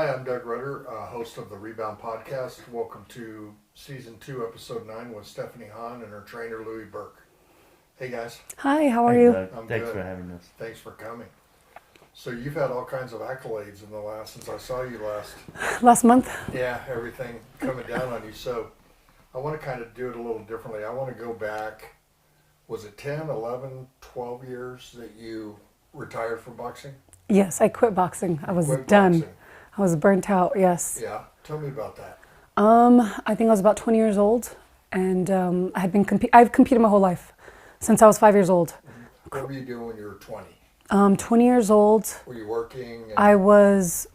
Hi, I'm Doug Rutter, host of the Rebound podcast. Welcome to Season 2, Episode 9 with Stephanie Han and her trainer, Louie Burke. Hey, guys. Hi, how are you? I'm Thanks good. for having us. Thanks for coming. So you've had all kinds of accolades in the last, since I saw you last. Last month? Yeah, everything coming down on you. So I want to kind of do it a little differently. I want to go back, was it 10, 11, 12 years that you retired from boxing? Yes, I quit boxing. I was Quit done. boxing. I was burnt out, yes. Yeah, tell me about that. I think I was about 20 years old, and I've competed my whole life, since I was 5 years old. What were you doing when you were 20? 20 years old. Were you working? I was,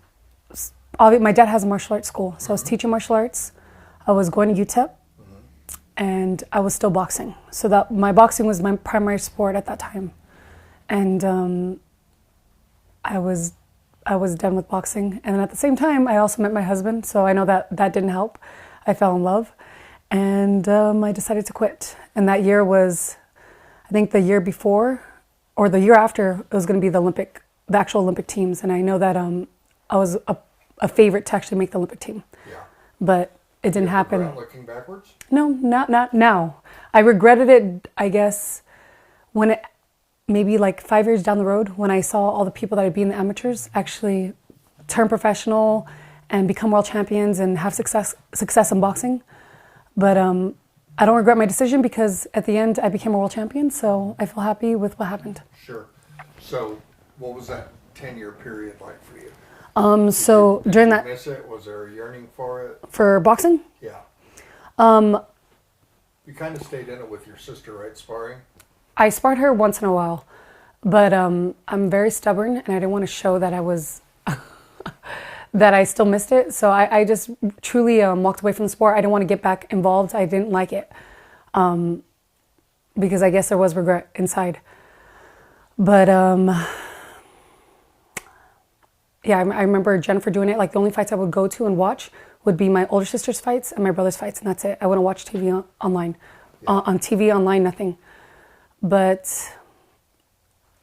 my dad has a martial arts school, so I was teaching martial arts. I was going to UTEP, and I was still boxing. So that my boxing was my primary sport at that time. And I was done with boxing. And at the same time, I also met my husband, so I know that didn't help. I fell in love, and I decided to quit. And that year was, I think the year before, or the year after, it was going to be the actual Olympic teams. And I know that I was a favorite to actually make the Olympic team. Yeah. But it didn't happen. Regret looking backwards? No, not now. I regretted it, I guess, when maybe like 5 years down the road, when I saw all the people that had been the amateurs actually turn professional and become world champions and have success in boxing. But I don't regret my decision, because at the end I became a world champion, so I feel happy with what happened. Sure. So what was that 10-year period like for you? During Did that, you miss it? Was there a yearning for it? for boxing, Yeah. You kind of stayed in it with your sister, right? Sparring? I sparred her once in a while, but I'm very stubborn, and I didn't want to show that I was that I still missed it. So I just truly walked away from the sport. I didn't want to get back involved. I didn't like it, because I guess there was regret inside. But yeah, I remember Jennifer doing it. Like, the only fights I would go to and watch would be my older sister's fights and my brother's fights, and that's it. I wouldn't watch TV online. Yeah. On TV, online, nothing. But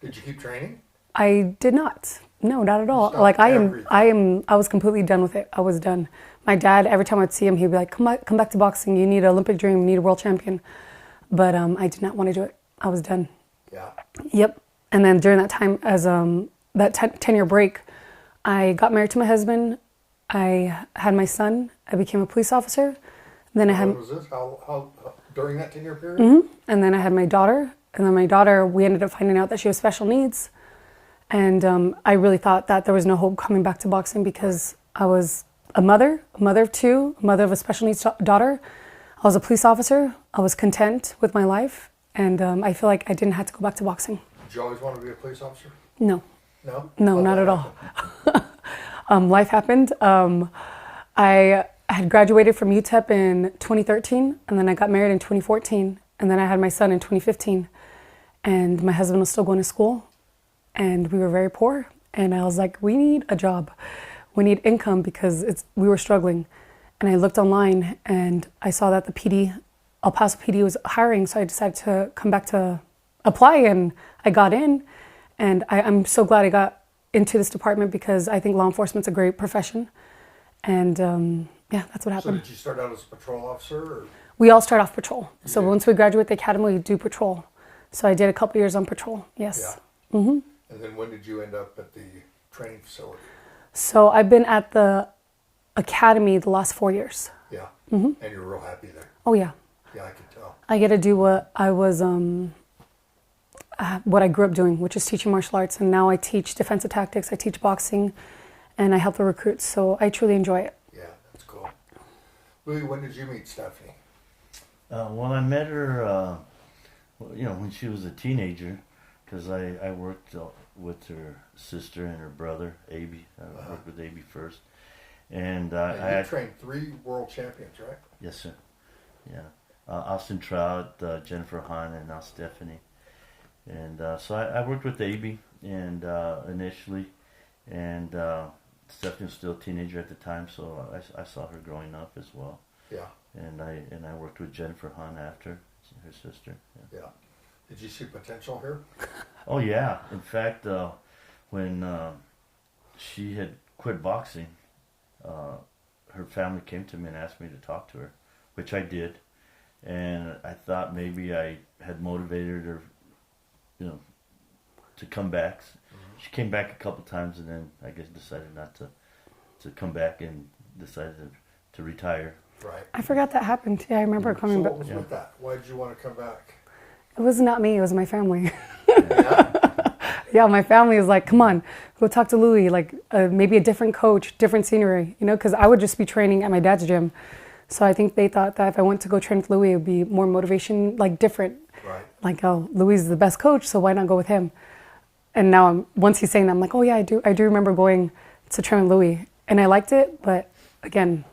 Did you keep training? I did not. No, not at all. Stop Like, everything. I was completely done with it. I was done. My dad, every time I'd see him, he'd be like, come back to boxing. You need an Olympic dream. You need a world champion. But I did not want to do it. I was done. Yeah. Yep. And then during that time, as that 10-year break, I got married to my husband. I had my son. I became a police officer. Then I had. When was this? How during that 10-year period? And then I had my daughter. And then my daughter, we ended up finding out that she has special needs. And I really thought that there was no hope coming back to boxing, because I was a mother of two, a mother of a special needs daughter. I was a police officer. I was content with my life. And I feel like I didn't have to go back to boxing. Did you always want to be a police officer? No. No? No, How'd not that at all. happen? Life happened. I had graduated from UTEP in 2013, and then I got married in 2014, and then I had my son in 2015. And my husband was still going to school, and we were very poor. And I was like, we need a job. We need income, because we were struggling. And I looked online, and I saw that the El Paso PD was hiring, so I decided to come back to apply, and I got in. And I'm so glad I got into this department, because I think law enforcement's a great profession. And yeah, that's what So happened. did you start out as a patrol officer? Or? We all start off patrol. So did? once we graduate the academy, we do patrol. So I did a couple years on patrol, yes. Yeah. Mm-hmm. And then when did you end up at the training facility? So I've been at the academy the last 4 years. Yeah. And you're real happy there. Oh yeah. Yeah, I could tell. I get to do what I grew up doing, which is teaching martial arts. And now I teach defensive tactics, I teach boxing, and I help the recruits. So I truly enjoy it. Yeah, that's cool. Louie, when did you meet Stephanie? Well, I met her, when she was a teenager, because I worked with her sister and her brother, A.B. I worked with A.B. first. And I had trained 3 world champions, right? Yes, sir. Yeah. Austin Trout, Jennifer Han, and now Stephanie. And so I worked with A.B. and initially, and Stephanie was still a teenager at the time, so I saw her growing up as well. Yeah. And I worked with Jennifer Han after, her sister. Yeah. Did you see potential here? Oh yeah. In fact, when she had quit boxing, her family came to me and asked me to talk to her, which I did. And I thought maybe I had motivated her, to come back. She came back a couple times, and then I guess decided not to come back and decided to retire. Right. I forgot that happened. Yeah, I remember coming So back. what was with that? Why did you want to come back? It was not me. It was my family. Yeah. Yeah, my family was like, come on, go talk to Louie. Like maybe a different coach, different scenery, because I would just be training at my dad's gym. So I think they thought that if I went to go train with Louie, it would be more motivation, like different. Right. Like, oh, Louie is the best coach, so why not go with him? And now once he's saying that, I'm like, oh yeah, I do remember going to train with Louie. And I liked it, but again,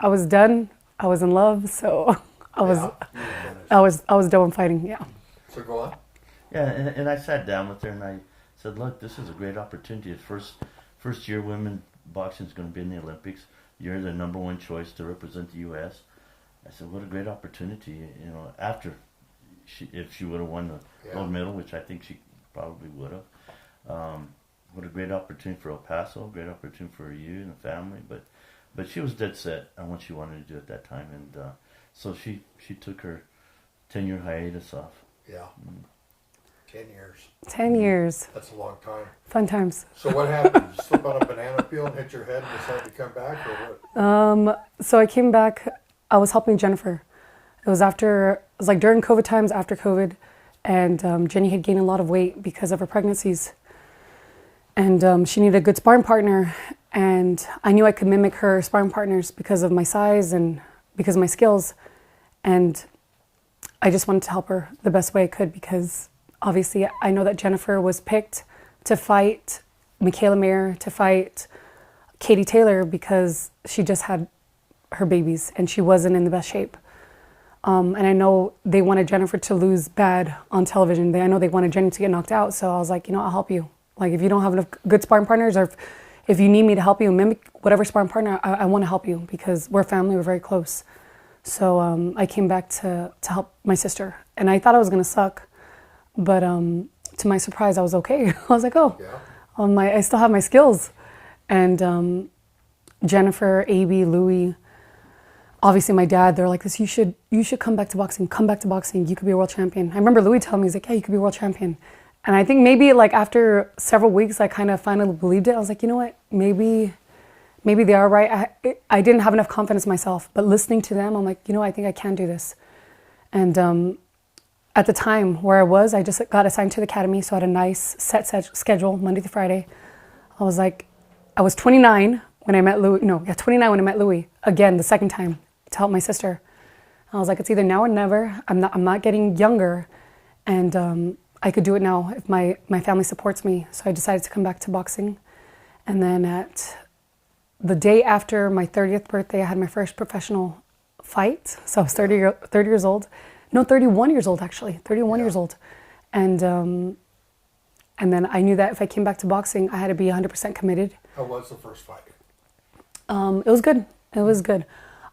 I was done. I was in love, so I was done fighting, yeah. So go on. Yeah, and I sat down with her and I said, look, this is a great opportunity. The first year women boxing is going to be in the Olympics. You're the number one choice to represent the U.S. I said, what a great opportunity. After if she would have won the gold medal, which I think she probably would have. What a great opportunity for El Paso, great opportunity for you and the family. But she was dead set on what she wanted to do at that time. And so she took her 10-year hiatus off. Yeah. 10 years. 10 years. That's a long time. Fun times. So what happened? You slip on a banana peel and hit your head and decide to come back, or what? So I came back. I was helping Jennifer. It was like during COVID times, after COVID, and Jenny had gained a lot of weight because of her pregnancies. And she needed a good sparring partner, and I knew I could mimic her sparring partners because of my size and because of my skills. And I just wanted to help her the best way I could, because obviously I know that Jennifer was picked to fight Michaela Mayer, to fight Katie Taylor, because she just had her babies and she wasn't in the best shape. And I know they wanted Jennifer to lose bad on television. I know they wanted Jenny to get knocked out. So I was like, I'll help you. Like, if you don't have enough good sparring partners, or if you need me to help you mimic whatever sparring partner, I want to help you, because we're family, we're very close. So I came back to help my sister. And I thought I was going to suck. But to my surprise, I was okay. I was like, oh, yeah. I still have my skills. And Jennifer, AB, Louie, obviously my dad, they're like this, you should come back to boxing. Come back to boxing. You could be a world champion. I remember Louie telling me, he's like, yeah, you could be a world champion. And I think maybe like after several weeks, I kind of finally believed it. I was like, you know what, maybe they are right. I didn't have enough confidence in myself, but listening to them, I'm like, I think I can do this. And at the time where I just got assigned to the academy, so I had a nice set schedule, Monday through Friday. I was 29 when I met Louie. 29 when I met Louie, again, the second time, to help my sister. I was like, it's either now or never. I'm not getting younger, and I could do it now if my family supports me. So I decided to come back to boxing. And then at the day after my 30th birthday, I had my first professional fight. So I was 30 years old. No, 31 years old, actually. 31 years old. And then I knew that if I came back to boxing, I had to be 100% committed. How was the first fight? It was good. It was good.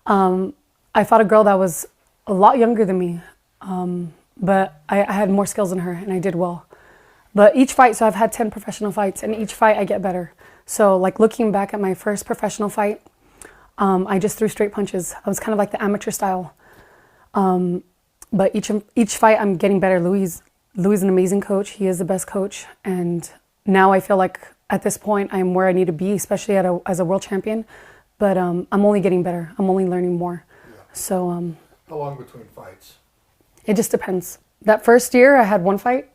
I fought a girl that was a lot younger than me. But I had more skills than her, and I did well. But each fight, so I've had 10 professional fights, and each fight I get better. So like looking back at my first professional fight, I just threw straight punches. I was kind of like the amateur style. But each fight I'm getting better. Louie's an amazing coach. He is the best coach. And now I feel like at this point I'm where I need to be, especially as a world champion. But I'm only getting better. I'm only learning more. Yeah. So how long between fights? It just depends. That first year I had one fight.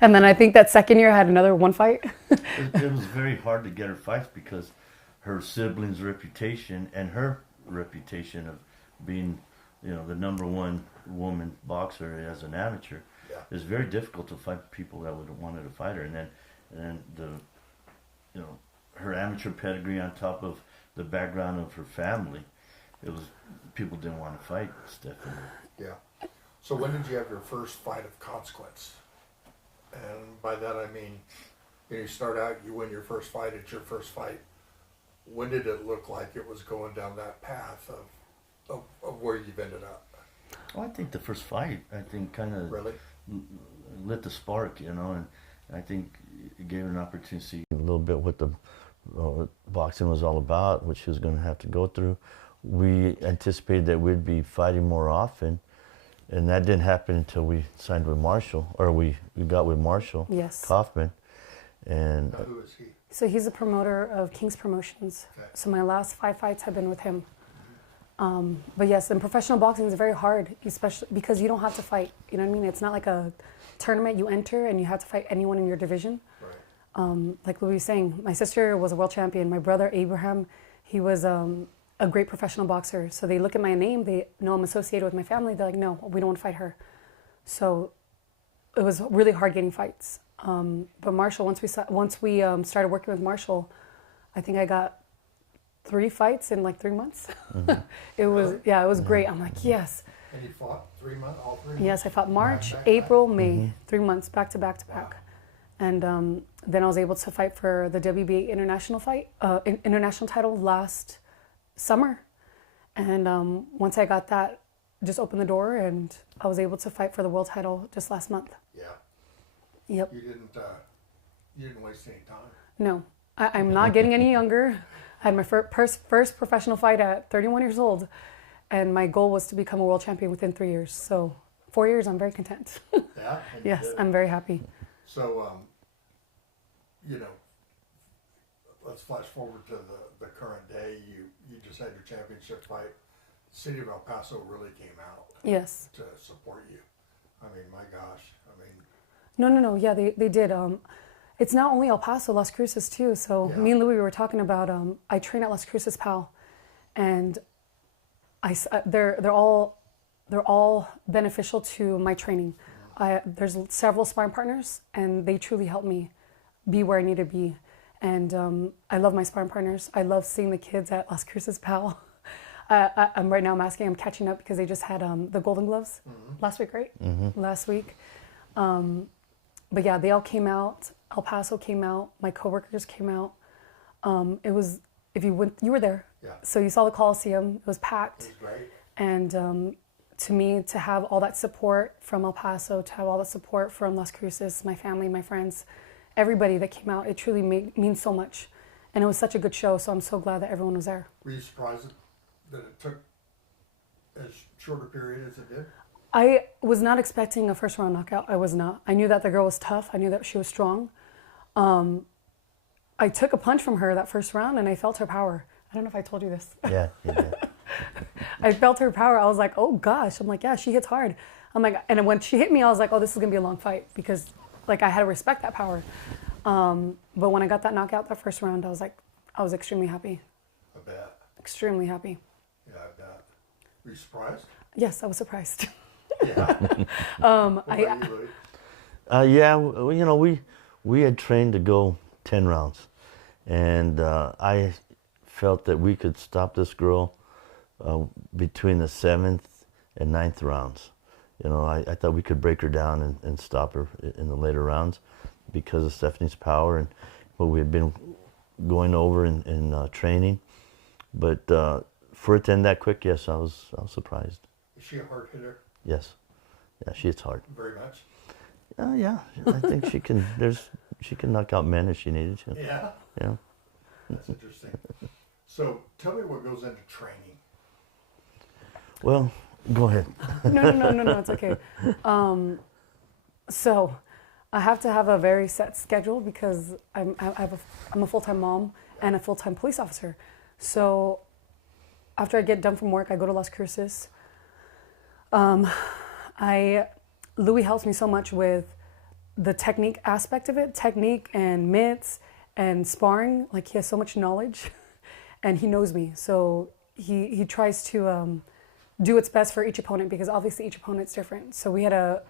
And then I think that second year I had another one fight. It was very hard to get her fights because her siblings' reputation and her reputation of being, the number one woman boxer as an amateur is very difficult to find people that would have wanted to fight her. And then her amateur pedigree on top of the background of her family, people didn't want to fight Stephanie. Yeah. So when did you have your first fight of consequence? And by that I mean, you start out, you win your first fight, it's your first fight. When did it look like it was going down that path of where you've ended up? Well, I think the first fight, kind of really lit the spark, and I think it gave her an opportunity to see a little bit what the what boxing was all about, what she was going to have to go through. We anticipated that we'd be fighting more often, and that didn't happen until we signed with Marshall, or we got with Marshall Yes. Kaufman. And Now, who is he? So he's a promoter of King's Promotions. Okay. So my last 5 fights have been with him. But yes, in professional boxing is very hard, especially because you don't have to fight. You know what I mean? It's not like a tournament you enter and you have to fight anyone in your division. Right. Like Louis was saying, my sister was a world champion. My brother Abraham, he was a great professional boxer. So they look at my name, they know I'm associated with my family. They're like, no, we don't want to fight her. So it was really hard getting fights. But Marshall, once we started working with Marshall, I think I got 3 fights in like 3 months. It was great. I'm like, yes. And you fought 3 months, all 3 months? Yes, I fought March, Back. April, May, 3 months back to back to back. And then I was able to fight for the WBA international title last summer. And once I got that, just opened the door, and I was able to fight for the world title just last month. Yeah. Yep. You didn't waste any time. No, I'm not getting any younger. I had my first professional fight at 31 years old, and my goal was to become a world champion within 3 years. So 4 years, I'm very content. Yeah? And you Yes, did. I'm very happy. So, let's flash forward to the current day. You just had your championship fight. The city of El Paso really came out Yes. to support you. I mean, my gosh. I mean, No. Yeah, they did. It's not only El Paso, Las Cruces too. So Yeah. me and Louie were talking about. I train at Las Cruces PAL, and they're all beneficial to my training. There's several sparring partners, and they truly help me be where I need to be. And I love my sparring partners. I love seeing the kids at Las Cruces PAL. I'm right now. I'm catching up because they just had the Golden Gloves last week, right? Last week. But yeah, they all came out. El Paso came out. My coworkers came out. It was, if you went, you were there. Yeah. So you saw the Coliseum. It was it packed. was great. And to me, to have all that support from El Paso, to have all the support from Las Cruces, my family, my friends, everybody that came out, it truly means so much. And it was such a good show, so I'm so glad that everyone was there. Were you surprised that it took as short a period as it did? I was not expecting a first round knockout. I was not. I knew that the girl was tough. I knew that she was strong. I took a punch from her that first round, and I felt her power. I don't know if I told you this. yeah, you did. I felt her power. I was like, oh gosh. I'm like, yeah, she hits hard. I'm like, and when she hit me, I was like, oh, this is gonna be a long fight because, like, I had to respect that power. But when I got that knockout that first round, I was extremely happy. I bet. Extremely happy. Yeah, I bet. Were you surprised? Yes, I was surprised. Yeah. What about you, Louis? Yeah, we had trained to go 10 rounds, and I felt that we could stop this girl between the 7th and 9th rounds. I thought we could break her down and stop her in the later rounds because of Stephanie's power and what we had been going over in training. But for it to end that quick, yes, I was surprised. Is she a hard hitter? Yes, yeah, she hits hard. Very much. Yeah, I think she can. She can knock out men if she needed to. Yeah. Yeah. That's interesting. So tell me what goes into training. Well, go ahead. No, it's okay. So I have to have a very set schedule because I'm a full-time mom and a full-time police officer. So after I get done from work, I go to Las Cruces. Louis helps me so much with the technique aspect of it, technique and mitts and sparring. Like, he has so much knowledge and he knows me. So he tries to do what's best for each opponent because obviously each opponent's different. So we had a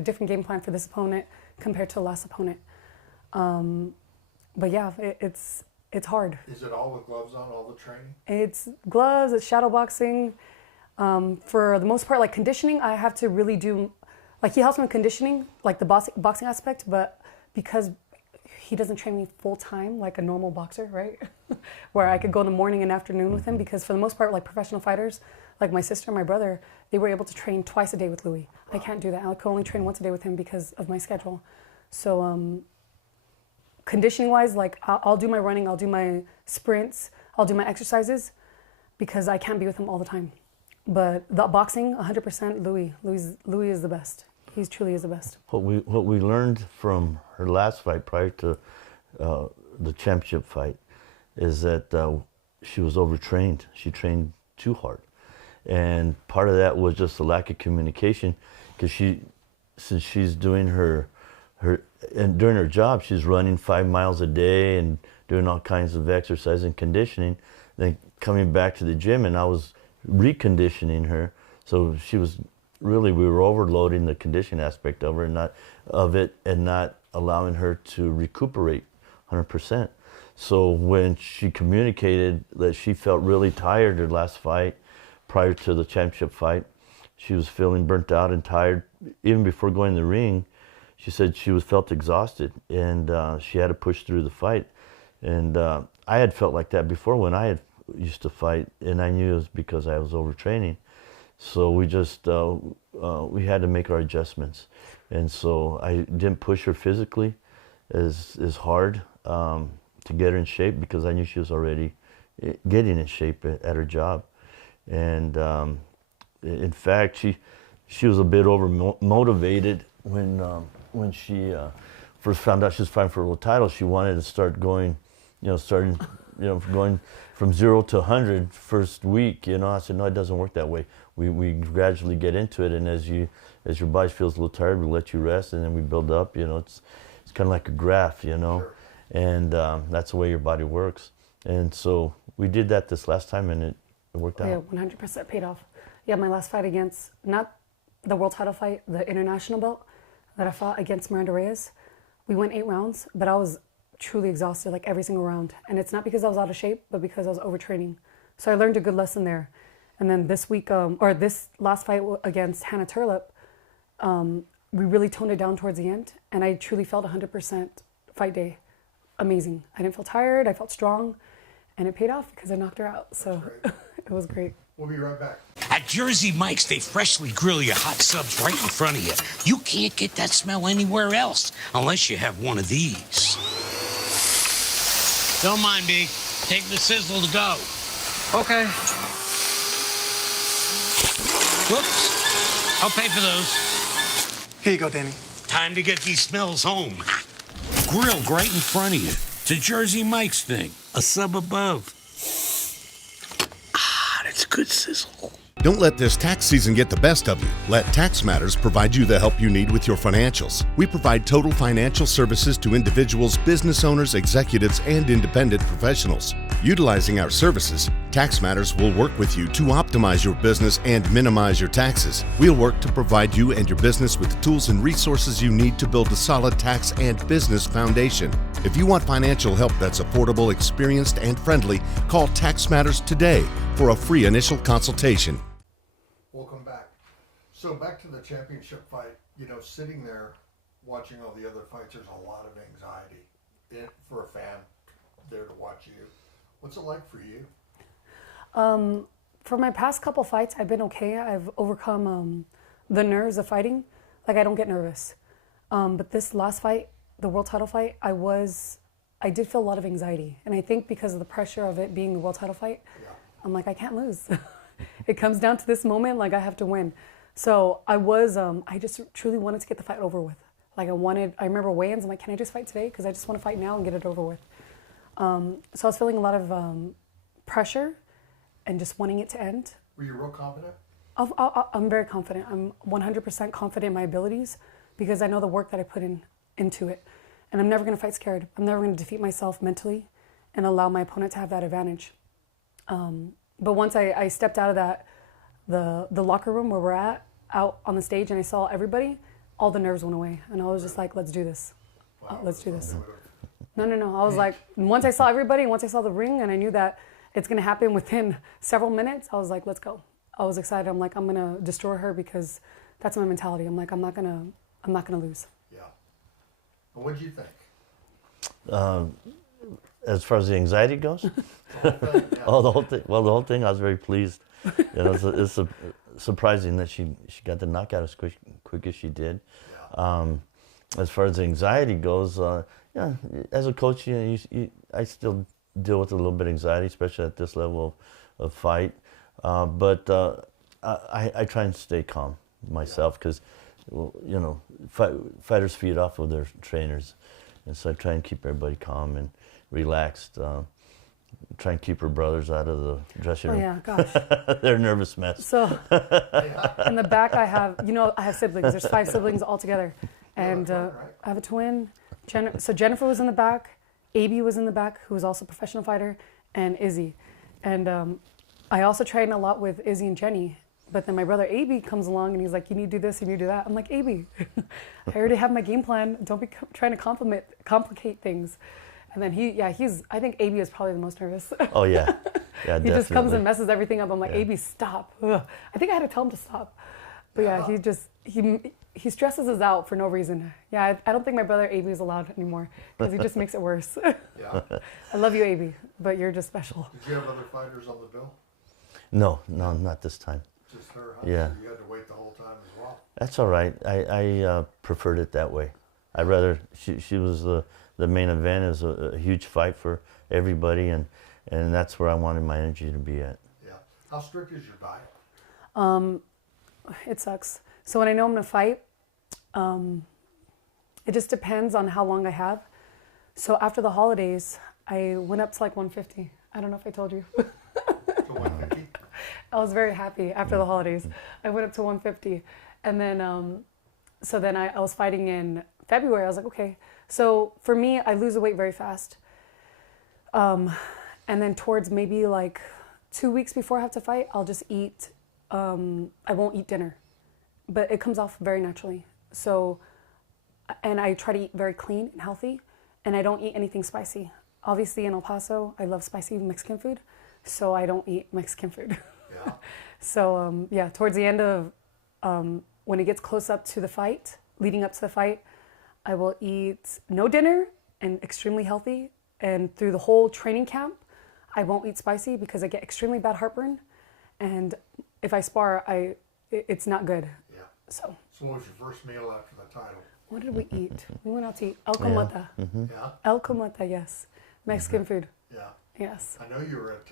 different game plan for this opponent compared to the last opponent. But yeah, it's hard. Is it all with gloves on, all the training? It's gloves, it's shadow boxing. For the most part, like conditioning, I have to really do, like, he helps me with conditioning, like the boxing aspect, but because he doesn't train me full time like a normal boxer, right? Where I could go in the morning and afternoon with him, because for the most part, like professional fighters, like my sister and my brother, they were able to train twice a day with Louis. I can't do that. I could only train once a day with him because of my schedule. So conditioning wise, like I'll do my running, I'll do my sprints, I'll do my exercises because I can't be with him all the time. But the boxing, 100% Louie is the best. He truly is the best. What we learned from her last fight prior to the championship fight is that she was overtrained. She trained too hard. And part of that was just the lack of communication, because since she's doing and during her job, she's running 5 miles a day and doing all kinds of exercise and conditioning, then coming back to the gym, and I was reconditioning her. So we were overloading the conditioning aspect of her and not allowing her to recuperate 100%. So when she communicated that she felt really tired her last fight, prior to the championship fight, she was feeling burnt out and tired. Even before going in the ring, she said she felt exhausted, and she had to push through the fight. And I had felt like that before when I had used to fight, and I knew it was because I was overtraining. So we just we had to make our adjustments, and so I didn't push her physically as hard to get her in shape, because I knew she was already getting in shape at her job. And in fact, she was a bit motivated when she first found out she was fighting for a world title. She wanted to start going, going from 0 to 100 first week. I said, no, it doesn't work that way. We gradually get into it, and as your body feels a little tired, we let you rest, and then we build up. It's kind of like a graph, Sure. And that's the way your body works. And so we did that this last time, and it worked out. Yeah, 100% paid off. Yeah, my last fight against, not the world title fight, the international belt that I fought against Miranda Reyes, we went 8 rounds, but I was truly exhausted like every single round. And it's not because I was out of shape, but because I was overtraining. So I learned a good lesson there. And then this week, or this last fight against Hannah Turlip, we really toned it down towards the end, and I truly felt 100% fight day. Amazing. I didn't feel tired, I felt strong, and it paid off because I knocked her out. So it was great. We'll be right back. At Jersey Mike's, they freshly grill your hot subs right in front of you. You can't get that smell anywhere else unless you have one of these. Don't mind me. Take the sizzle to go. Okay. Whoops. I'll pay for those. Here you go, Danny. Time to get these smells home. Grilled right in front of you. It's a Jersey Mike's thing. A sub above. That's good sizzle. Don't let this tax season get the best of you. Let Tax Matters provide you the help you need with your financials. We provide total financial services to individuals, business owners, executives, and independent professionals. Utilizing our services, Tax Matters will work with you to optimize your business and minimize your taxes. We'll work to provide you and your business with the tools and resources you need to build a solid tax and business foundation. If you want financial help that's affordable, experienced, and friendly, call Tax Matters today for a free initial consultation. Welcome back. So back to the championship fight, sitting there watching all the other fights, there's a lot of anxiety for a fan there to watch you. What's it like for you? For my past couple fights, I've been okay. I've overcome the nerves of fighting. Like, I don't get nervous. But this last fight, the world title fight, I did feel a lot of anxiety. And I think because of the pressure of it being the world title fight, I'm like, I can't lose. It comes down to this moment, like I have to win. So I just truly wanted to get the fight over with. Like I remember weigh-ins, I'm like, can I just fight today? Because I just want to fight now and get it over with. So I was feeling a lot of pressure and just wanting it to end. Were you real confident? I'm very confident. I'm 100% confident in my abilities because I know the work that I put into it. And I'm never going to fight scared. I'm never going to defeat myself mentally and allow my opponent to have that advantage. But once I stepped out of the locker room where we're out on the stage and I saw everybody, all the nerves went away. And I was just like, let's do this. Wow, let's do this. No. I was like, once I saw everybody, once I saw the ring and I knew that it's going to happen within several minutes, I was like, let's go. I was excited. I'm like, I'm going to destroy her because that's my mentality. I'm like, I'm not going to lose. Yeah. Well, what did you think? As far as the anxiety goes? The whole thing. The whole thing, I was very pleased. It's surprising that she got the knockout as quick as she did. Yeah. as far as anxiety goes, yeah, as a coach, I still deal with a little bit of anxiety, especially at this level of fight. But I try and stay calm myself because, fighters feed off of their trainers. And so I try and keep everybody calm and relaxed. Try and keep her brothers out of the dressing room. Oh, yeah, gosh. They're a nervous mess. So in the back I have siblings. There's 5 siblings altogether. And I have a twin. So Jennifer was in the back. AB was in the back, who was also a professional fighter, and Izzy. And I also train a lot with Izzy and Jenny. But then my brother AB comes along and he's like, you need to do this and you do that. I'm like, AB, I already have my game plan. Don't be trying to complicate things. And then I think AB is probably the most nervous. Oh, yeah. Yeah, He just comes and messes everything up. I'm like, AB, stop. Ugh. I think I had to tell him to stop. But yeah, he stresses us out for no reason. Yeah, I don't think my brother AB is allowed anymore because he just makes it worse. Yeah. I love you, AB, but you're just special. Did you have other fighters on the bill? No, not this time. Just her, huh? Yeah. So you had to wait the whole time as well. That's all right. I preferred it that way. I'd rather, she was the main event. It was a huge fight for everybody, and that's where I wanted my energy to be at. Yeah. How strict is your diet? It sucks. So when I know I'm going to fight, it just depends on how long I have. So after the holidays, I went up to like 150. I don't know if I told you. To 150? I was very happy after the holidays. I went up to 150. And then, so then I was fighting in February. I was like, okay. So for me, I lose the weight very fast. And then towards maybe like 2 weeks before I have to fight, I'll just eat, I won't eat dinner. But it comes off very naturally. So, and I try to eat very clean and healthy. And I don't eat anything spicy. Obviously in El Paso, I love spicy Mexican food. So I don't eat Mexican food. Yeah. So towards the end of, when it gets close up to the fight, leading up to the fight, I will eat no dinner and extremely healthy. And through the whole training camp, I won't eat spicy because I get extremely bad heartburn. And if I spar, it's not good. Yeah. So So what was your first meal after the title? what did we eat? We went out to eat El Comota. Yeah. El Comota, yes. Mexican food, Yeah. yes. I know you were at,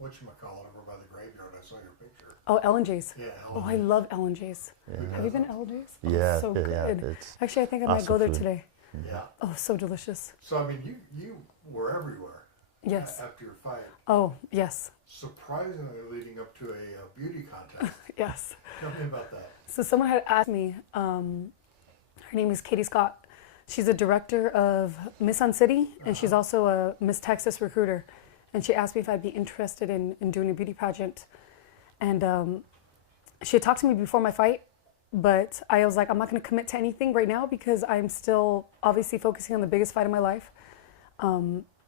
whatchamacallit, over by the graveyard. I saw your picture. Oh, Ellen J's. Yeah. Oh, I love Ellen J's. Have you been to Ellen J's? Oh, Yeah, so yeah, good. it's Actually, I think I might go awesome there food. today. Yeah. Oh, so delicious. So, I mean, you were everywhere Yes. after your fight. Oh, yes. Surprisingly leading up to a beauty contest. Yes. Tell me about that. So someone had asked me, her name is Katie Scott. She's a director of Miss Sun City, and she's also a Miss Texas recruiter. And she asked me if I'd be interested in doing a beauty pageant. And she had talked to me before my fight, but I was like, I'm not going to commit to anything right now because I'm still obviously focusing on the biggest fight of my life.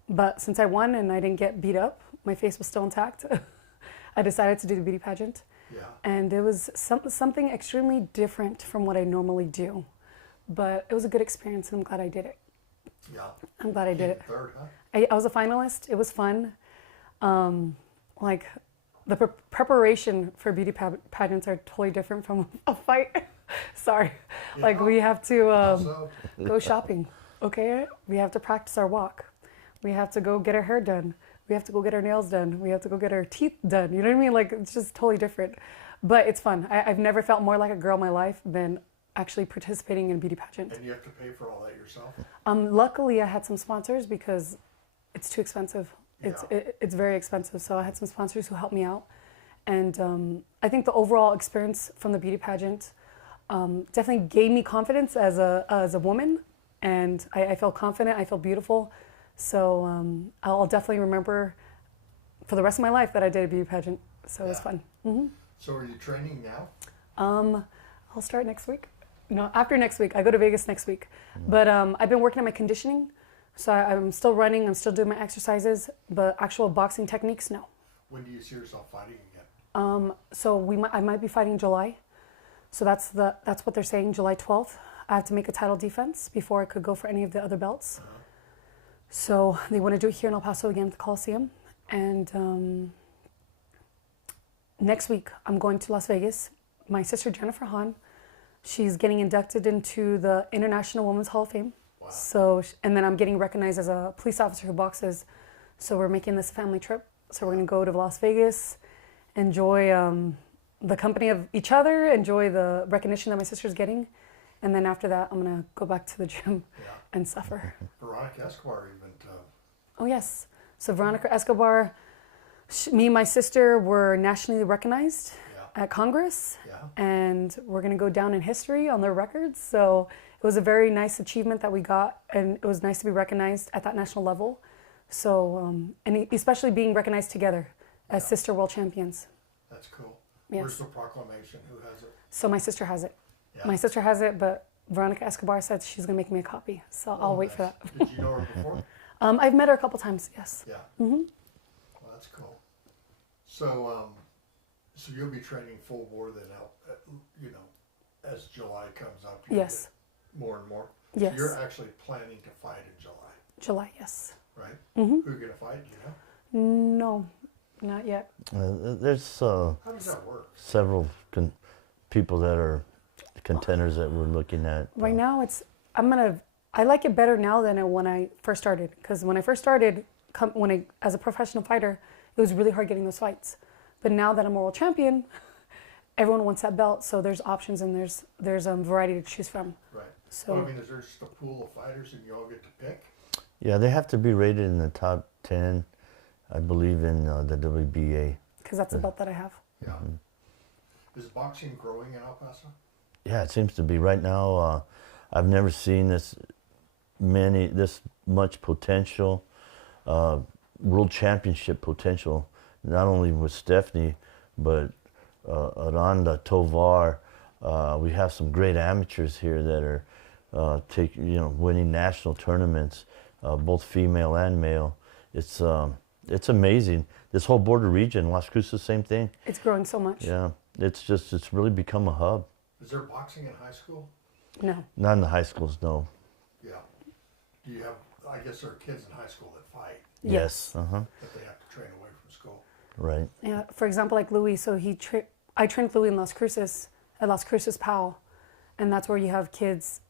But since I won and I didn't get beat up, my face was still intact. I decided to do the beauty pageant. Yeah. And it was something extremely different from what I normally do. But it was a good experience, and I'm glad I did it. Yeah. I'm glad I did it. Third, huh? I was a finalist. It was fun. Like the preparation for beauty pageants are totally different from a fight. Sorry. Like we have to So, go shopping. Okay, we have to practice our walk. We have to go get our hair done. We have to go get our nails done. We have to go get our teeth done. You know what I mean? Like it's just totally different. But it's fun. I've never felt more like a girl in my life than actually participating in a beauty pageant. and you have to pay for all that yourself? Luckily, I had some sponsors because it's too expensive. Yeah. It's very expensive. So I had some sponsors who helped me out. And I think the overall experience from the beauty pageant definitely gave me confidence as a woman. And I feel confident. I feel beautiful. So I'll definitely remember for the rest of my life that I did a beauty pageant. So it was Yeah. fun. So are you training now? I'll start next week. No, after next week. I go to Vegas next week. But I've been working on my conditioning. So I'm still running. I'm still doing my exercises. But actual boxing techniques, no. When do you see yourself fighting again? So I might be fighting in July. So that's what they're saying, July 12th. I have to make a title defense before I could go for any of the other belts. So they want to do it here in El Paso again at the Coliseum. And next week, I'm going to Las Vegas. My sister Jennifer Han, She's getting inducted into the International Women's Hall of Fame. Wow. So, and then I'm getting recognized as a police officer who boxes. So we're making this family trip. So we're going to go to Las Vegas, enjoy the company of each other, enjoy the recognition that my sister's getting. And then after that, I'm going to go back to the gym and suffer. Veronica Escobar even. Oh, yes. So Veronica Escobar, me and my sister were nationally recognized at Congress. Yeah. And we're going to go down in history on their records. So it was a very nice achievement that we got. And it was nice to be recognized at that national level. So, and especially being recognized together as sister world champions. That's cool. Yes. Where's the proclamation? Who has it? So my sister has it. Yeah. My sister has it, but Veronica Escobar said she's going to make me a copy. So I'll wait for that. Did you know her before? I've met her a couple times, yes. Yeah. Mm-hmm. Well, that's cool. So, so you'll be training full bore then, as July comes up. You Yes. get more and more. Yes. So you're actually planning to fight in July, July, yes. right? Mm-hmm. Who are you going to fight? Do you know? No, not yet. There's How does that work? several people that are contenders that we're looking at. Right now, I like it better now than when I first started. Because when I first started, as a professional fighter, it was really hard getting those fights. But now that I'm a world champion, everyone wants that belt. So there's options and there's variety to choose from. Right. So Well, I mean, is there just a pool of fighters and you all get to pick? Yeah, they have to be rated in the top 10, I believe, in the WBA. because that's the belt that I have. Yeah. Is boxing growing in El Paso? Yeah, it seems to be right now. I've never seen this much potential, world championship potential. Not only with Stephanie, but Aranda, Tovar. We have some great amateurs here that are winning national tournaments, both female and male. It's amazing. This whole border region, Las Cruces, same thing. It's growing so much. Yeah, it's really become a hub. Is there boxing in high school? No. Not in the high schools, no. Yeah. Do you have, I guess there are kids in high school that fight, Yes. that they have to train away from school. Right. Yeah. For example, like Louie. So I trained Louie in Las Cruces at Las Cruces PAL, and that's where you have kids,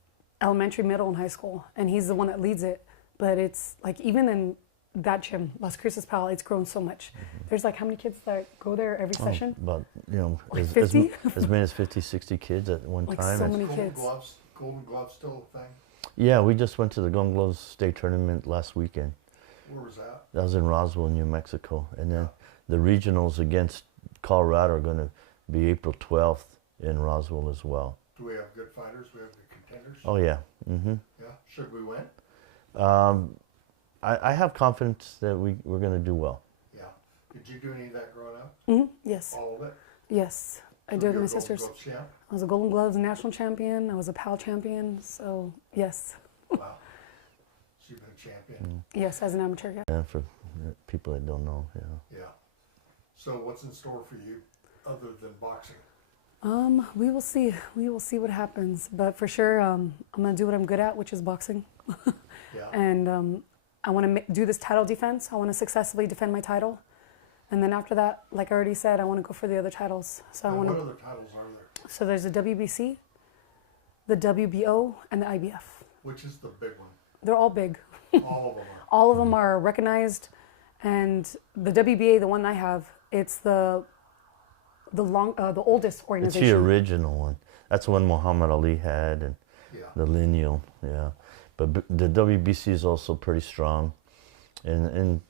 elementary, middle, and high school, and he's the one that leads it. But it's like even in that gym, Las Cruces PAL, it's grown so much. There's like how many kids that go there every session? About, Like as 50? as many as 50, 60 kids at one Like time. so It's- many kids. Golden Gloves still a thing? Yeah, we just went to the Golden Gloves State Tournament last weekend. Where was that? That was in Roswell, New Mexico. And then the regionals against Colorado are going to be April 12th in Roswell as well. Do we have good fighters? We have good contenders? Oh, yeah. Mm-hmm. Yeah. Should we win? I have confidence that we're going to do well. Yeah. Did you do any of that growing up? Yes. All of it? Yes. I So did with you're my a Golden sisters. Gloves champ? I was a Golden Gloves national champion. I was a PAL champion. So yes. Wow. So you've been a champion. Yes, as an amateur. Yeah. And for people that don't know, yeah. Yeah. So what's in store for you other than boxing? We will see. We will see what happens. But for sure, I'm gonna do what I'm good at, which is boxing. Yeah. And I want to do this title defense. I want to successfully defend my title. And then after that, like I already said, I want to go for the other titles. So I And want what to. other titles are there? So there's the WBC, the WBO, and the IBF. Which is the big one? They're all big. All of them are. All of them are recognized, and the WBA, the one I have, it's the oldest It's organization. the original one. That's the one Muhammad Ali had, and Yeah. the lineal, yeah. But the WBC is also pretty strong, and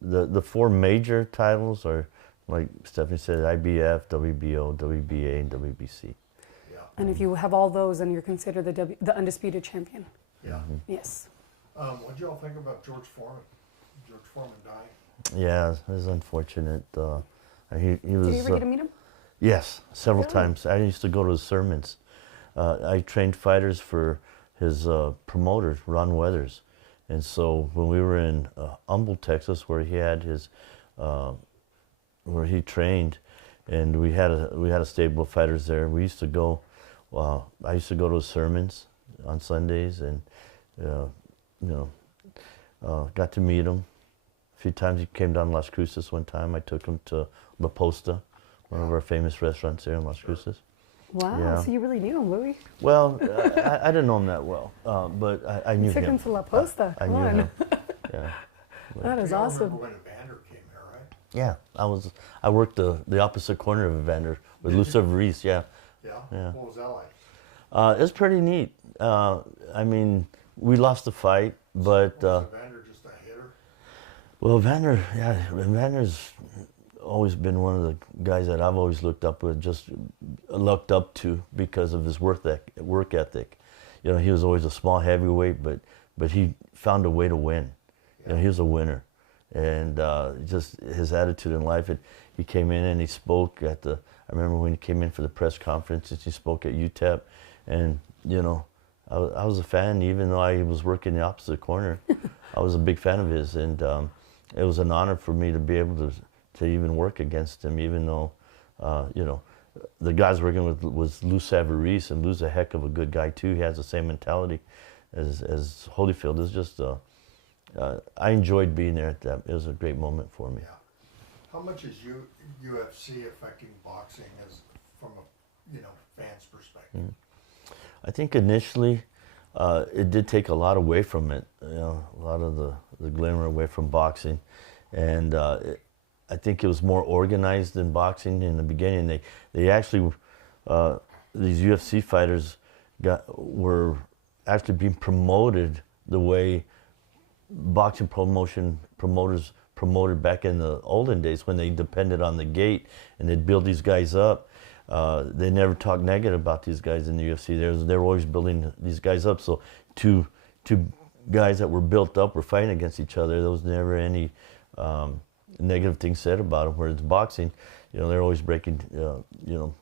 the four major titles are, like Stephanie said, IBF, WBO, WBA, and WBC. Yeah. And if you have all those, then you're considered the undisputed champion. Yeah. Yes. What do y'all think about George Foreman? George Foreman dying? Yeah, it was unfortunate. He was. Did you ever get to meet him? Yes, several Really? times. I used to go to his sermons. I trained fighters for his promoter, Ron Weathers. And so when we were in Humboldt, Texas, where he had his, where he trained, and we had a stable of fighters there. We used to go. I used to go to his sermons on Sundays, and got to meet him. A few times he came down to Las Cruces. One time I took him to La Posta, one of our famous restaurants there in Las Cruces. Wow, Yeah. so you really knew him, Louie. Well, I didn't know him that well, but I knew Took him. him to La Posta. I Come knew on. him. Yeah. That is You all awesome. remember when Evander came here, right? Yeah, I worked the opposite corner of Evander with Lou Severese. Yeah, Yeah? Yeah. What was that like? it was pretty neat. I mean, we lost the fight, but Was Evander just a hitter? well, Evander's always been one of the guys that I've always looked up to because of his work ethic. You know, he was always a small heavyweight, but he found a way to win. You know, he was a winner, and just his attitude in life. And he came in and he spoke at the. I remember when he came in for the press conference, and he spoke at UTEP, and you know, I was a fan, even though I was working the opposite corner. I was a big fan of his, and it was an honor for me to be able to even work against him, even though, you know, the guys working with was Lou Severese, and Lou's a heck of a good guy too. He has the same mentality as Holyfield. It's just, I enjoyed being there at that. It was a great moment for me. Yeah. How much is UFC affecting boxing as from a fan's perspective? I think initially, it did take a lot away from it. You know, a lot of the glimmer away from boxing, and I think it was more organized than boxing in the beginning. They actually, these UFC fighters were actually being promoted the way boxing promoters promoted back in the olden days when they depended on the gate and they'd build these guys up. They never talked negative about these guys in the UFC. They were always building these guys up. So two guys that were built up were fighting against each other. There was never any negative things said about them. Whereas boxing, you know, they're always breaking, you know,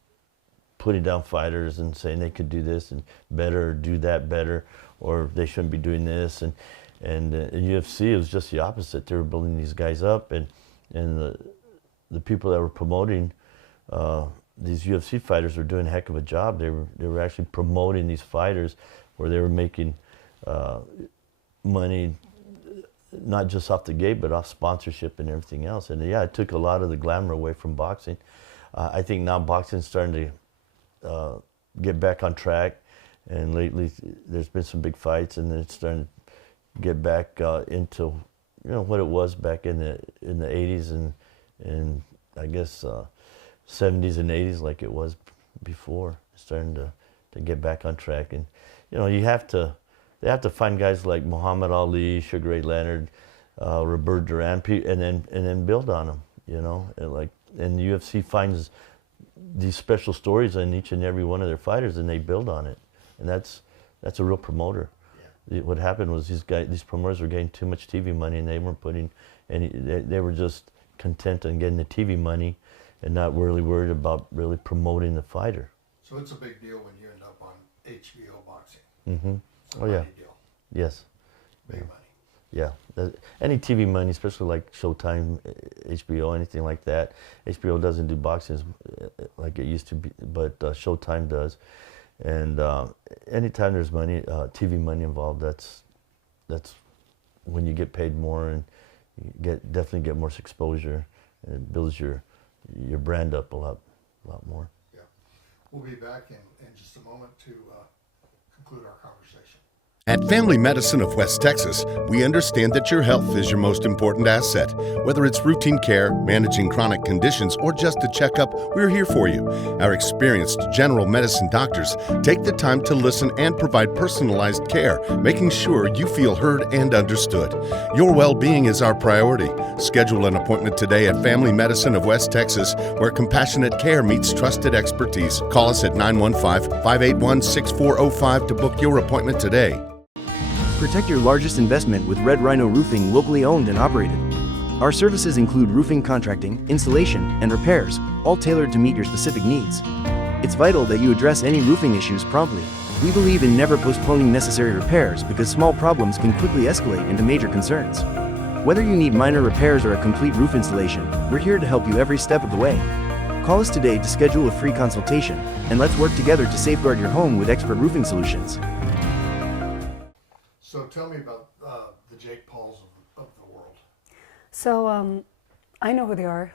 putting down fighters and saying they could do this and better, or do that better, or they shouldn't be doing this. And in UFC, it was just the opposite. They were building these guys up, and the people that were promoting these UFC fighters were doing a heck of a job. They were actually promoting these fighters where they were making money, not just off the gate, but off sponsorship and everything else. And yeah, it took a lot of the glamour away from boxing. I think now boxing's starting to get back on track, and lately there's been some big fights, and it's starting to get back into what it was back in the 80s and I guess 70s and 80s, like it was before. It's starting to get back on track, and they have to find guys like Muhammad Ali, Sugar Ray Leonard, Robert Duran, and then build on them. And the UFC finds these special stories in each and every one of their fighters, and they build on it, and that's a real promoter. Yeah. What happened was these promoters were getting too much TV money, and they weren't putting any. They were just content on getting the TV money, and not really worried about really promoting the fighter. So it's a big deal when you end up on HBO boxing. Mm-hmm. It's a Oh yeah. money deal. Yes. Big Yeah. money. Yeah, any TV money, especially like Showtime, HBO, anything like that. HBO doesn't do boxing like it used to be, but Showtime does. And anytime there's money, TV money involved, that's when you get paid more, and you definitely get more exposure, and it builds your brand up a lot more. Yeah. We'll be back in just a moment to conclude our conversation. At Family Medicine of West Texas, we understand that your health is your most important asset. Whether it's routine care, managing chronic conditions, or just a checkup, we're here for you. Our experienced general medicine doctors take the time to listen and provide personalized care, making sure you feel heard and understood. Your well-being is our priority. Schedule an appointment today at Family Medicine of West Texas, where compassionate care meets trusted expertise. Call us at 915-581-6405 to book your appointment today. Protect your largest investment with Red Rhino Roofing, locally owned and operated. Our services include roofing contracting, installation, and repairs, all tailored to meet your specific needs. It's vital that you address any roofing issues promptly. We believe in never postponing necessary repairs because small problems can quickly escalate into major concerns. Whether you need minor repairs or a complete roof installation, we're here to help you every step of the way. Call us today to schedule a free consultation, and let's work together to safeguard your home with expert roofing solutions. So tell me about the Jake Pauls of the world. So I know who they are.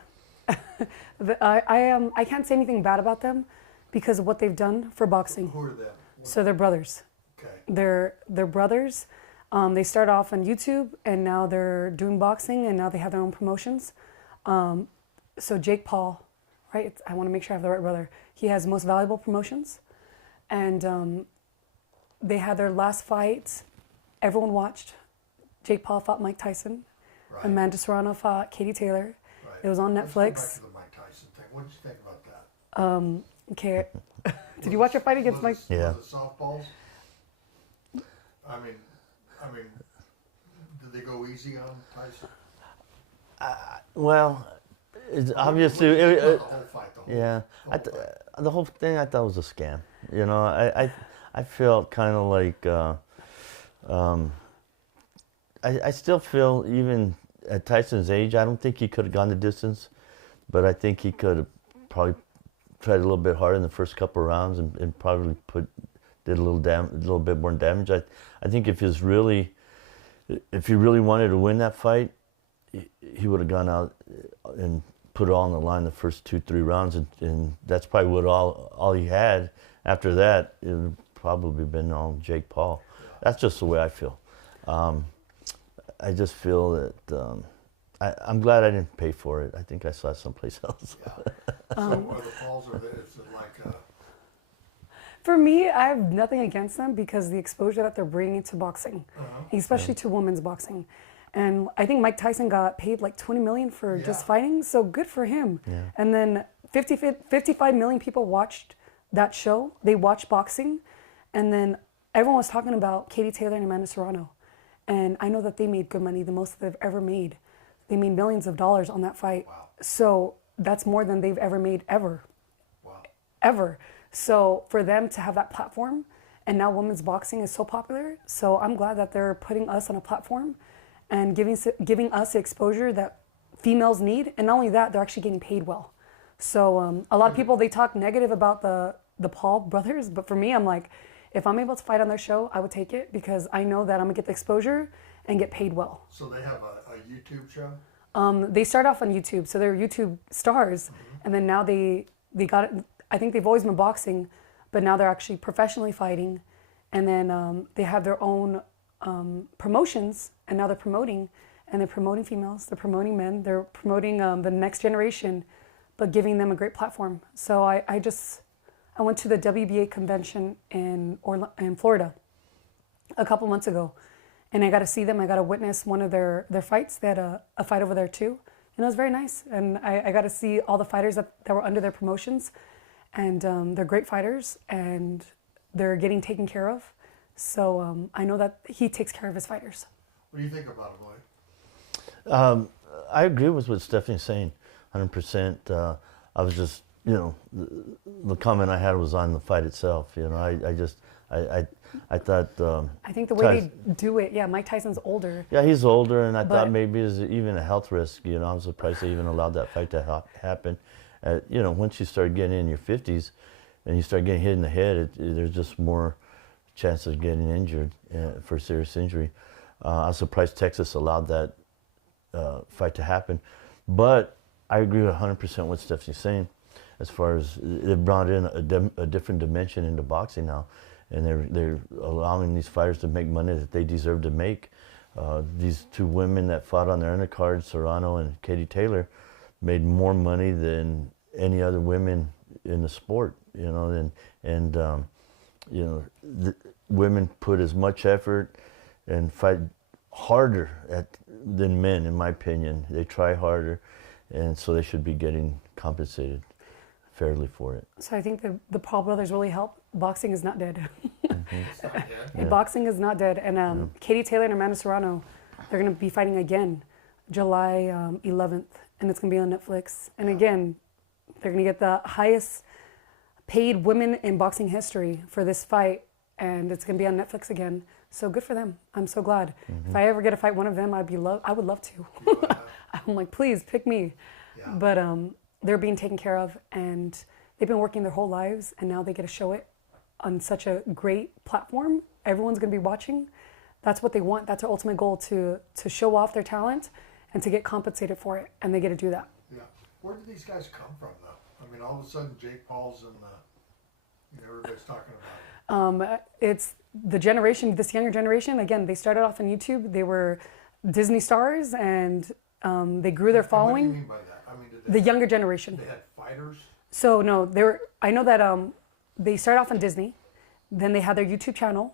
I can't say anything bad about them because of what they've done for boxing. Who are them? So they're brothers. Okay. They're brothers. They started off on YouTube, and now they're doing boxing, and now they have their own promotions. So Jake Paul, right? I want to make sure I have the right brother. He has Most Valuable Promotions, and they had their last fight. Everyone watched. Jake Paul fought Mike Tyson. Right. Amanda Serrano fought Katie Taylor. Right. It was on Let's go Netflix. back to the Mike Tyson thing. What did you think about that? Okay. Did you watch your fight against Mike? Yeah. Was it softballs? I mean, did they go easy on Tyson? Well, it's obviously. The whole fight, though. Yeah, The whole fight. the whole thing I thought was a scam. You know, I felt kind of like I still feel even at Tyson's age, I don't think he could have gone the distance, but I think he could have probably tried a little bit harder in the first couple of rounds and probably did a little bit more damage. I think if he really wanted to win that fight, he would have gone out and put it all on the line the first 2-3 rounds, and that's probably what all he had. After that, it would probably been all Jake Paul. That's just the way I feel. I just feel that I'm glad I didn't pay for it. I think I saw it someplace else. Yeah. So are the Pauls, is it like For me, I have nothing against them because the exposure that they're bringing to boxing, especially to women's boxing. And I think Mike Tyson got paid like $20 million for just fighting, so good for him. Yeah. And then 55 million people watched that show. They watched boxing, and then everyone was talking about Katie Taylor and Amanda Serrano. And I know that they made good money, the most they've ever made. They made millions of dollars on that fight. Wow. So that's more than they've ever made ever. wow? Ever. So for them to have that platform, and now women's boxing is so popular, so I'm glad that they're putting us on a platform and giving us the exposure that females need. And not only that, they're actually getting paid well. So a lot of people, they talk negative about the Paul brothers, but for me, I'm like, if I'm able to fight on their show, I would take it because I know that I'm gonna get the exposure and get paid well. So they have a YouTube show? They start off on YouTube, so they're YouTube stars, and then now they got it. I think they've always been boxing, but now they're actually professionally fighting, and then they have their own promotions, and now they're promoting, and they're promoting females, they're promoting men, they're promoting the next generation, but giving them a great platform. So I went to the WBA convention in Florida a couple months ago, and I got to see them. I got to witness one of their fights. They had a fight over there too, and it was very nice. And I got to see all the fighters that were under their promotions, and they're great fighters, and they're getting taken care of. So I know that he takes care of his fighters. What do you think about it, Lloyd? I agree with what Stephanie's saying, 100%. I was just, the comment I had was on the fight itself. I thought. I think the way they do it, Mike Tyson's older. Yeah, he's older, and I thought maybe it was even a health risk. I'm surprised they even allowed that fight to happen. Once you start getting in your 50s and you start getting hit in the head, there's just more chance of getting injured for serious injury. I was surprised Texas allowed that fight to happen. But I agree 100% with what Stephanie's saying. As far as they've brought in a different dimension into boxing now, and they're allowing these fighters to make money that they deserve to make. These two women that fought on their undercard, Serrano and Katie Taylor, made more money than any other women in the sport. The women put as much effort and fight harder than men, in my opinion. They try harder, and so they should be getting compensated fairly for it. So I think the Paul brothers really help. Boxing is not dead. It's not dead. Yeah. Boxing is not dead. And Katie Taylor and Amanda Serrano, they're going to be fighting again July 11th, and it's going to be on Netflix. And again, they're going to get the highest paid women in boxing history for this fight, and it's going to be on Netflix again. So good for them. I'm so glad. If I ever get to fight one of them, I would love to. I'm like, please pick me. Yeah. But they're being taken care of, and they've been working their whole lives, and now they get to show it on such a great platform. Everyone's going to be watching. That's what they want. That's their ultimate goal, to show off their talent and to get compensated for it, and they get to do that. Yeah. Where did these guys come from, though? I mean, all of a sudden, Jake Paul's Everybody's talking about it. It's the generation, this younger generation. Again, they started off on YouTube. They were Disney stars, and they grew their And following. what do you mean by that? I mean, did The they, younger generation. they had fighters? So no, they were. I know that they started off on Disney, then they had their YouTube channel,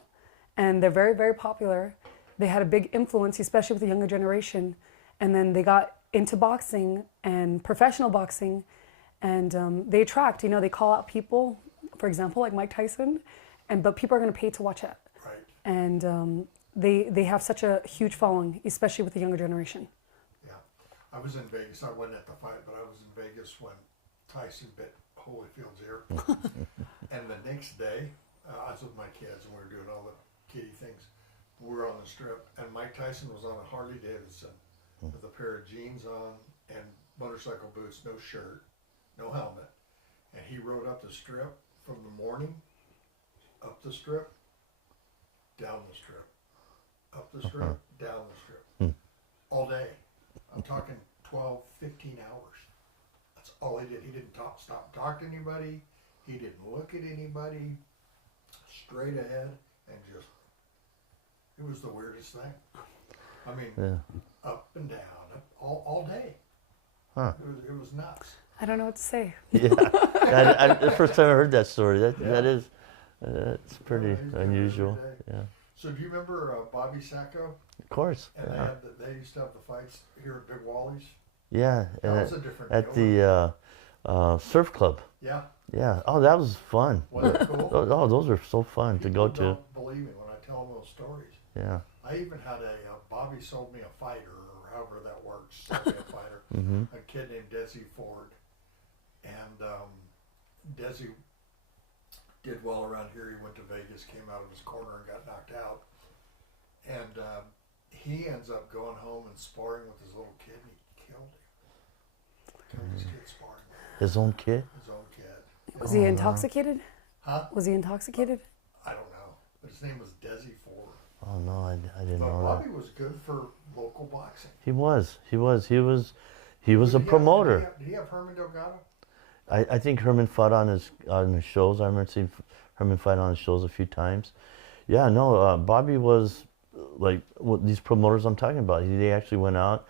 and they're very, very popular. They had a big influence, especially with the younger generation, and then they got into boxing and professional boxing, and they attract. You know, they call out people, for example, like Mike Tyson, but people are going to pay to watch it, Right. and they have such a huge following, especially with the younger generation. Yeah. I was in Vegas. I wasn't at the fight, but I was in Vegas when Tyson bit Holyfield's ear. And the next day, I was with my kids and we were doing all the kiddie things. We were on the strip, and Mike Tyson was on a Harley Davidson with a pair of jeans on and motorcycle boots, no shirt, no helmet. And he rode up the strip from the morning, up the strip, down the strip, up the strip, down the strip, all day. I'm talking 12, 15 hours. That's all he did. He didn't stop talk to anybody. He didn't look at anybody. Straight ahead, and just, it was the weirdest thing. I mean, up and down, all day. Huh. It was nuts. I don't know what to say. Yeah, the first time I heard that story, that's pretty He's doing it unusual. every day. Yeah, So do you remember Bobby Sacco? of course. And Yeah, they used to have the fights here at Big Wally's. yeah. That And was a different at deal. the surf club. Yeah, Yeah. Oh, that was fun. wasn't it cool? Oh, those were so fun to go People to. don't believe me when I tell them those stories. Yeah. I even had Bobby sold me a fighter, or however that works, sold me a fighter, a kid named Desi Ford. And Desi did well around here. He went to Vegas, came out of his corner and got knocked out. And he ends up going home and sparring with his little kid, and he killed him. Killed his kid sparring with him, His own kid. his own kid. Was he intoxicated? Huh? Was he intoxicated? I don't know. But his name was Desi Ford. Oh no, I didn't But know Bobby that. was good for local boxing. He was a Did he promoter. Did he have Herman Delgado? I think Herman fought on his shows. I remember seeing Herman fight on his shows a few times. Yeah, no, Bobby was like what these promoters I'm talking about. They actually went out,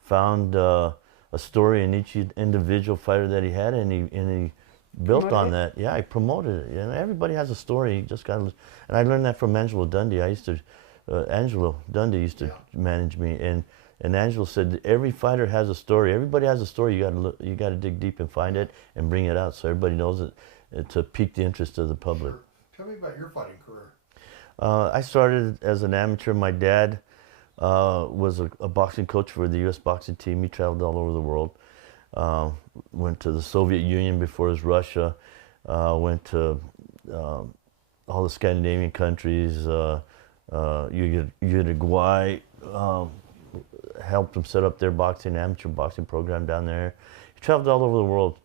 found a story in each individual fighter that he had, and he built Promoted on it? that. Yeah, he promoted it. You know, everybody has a story. You just got to, and I learned that from Angelo Dundee. Angelo Dundee used to manage me, and Angelo said every fighter has a story. Everybody has a story. You got to dig deep and find it and bring it out so everybody knows it to pique the interest of the public. Sure. Tell me about your fighting career. I started as an amateur. My dad was a boxing coach for the U.S. boxing team. He traveled all over the world. Went to the Soviet Union before it was Russia. Went to all the Scandinavian countries, Uruguay. Helped him set up their amateur boxing program down there. He traveled all over the world.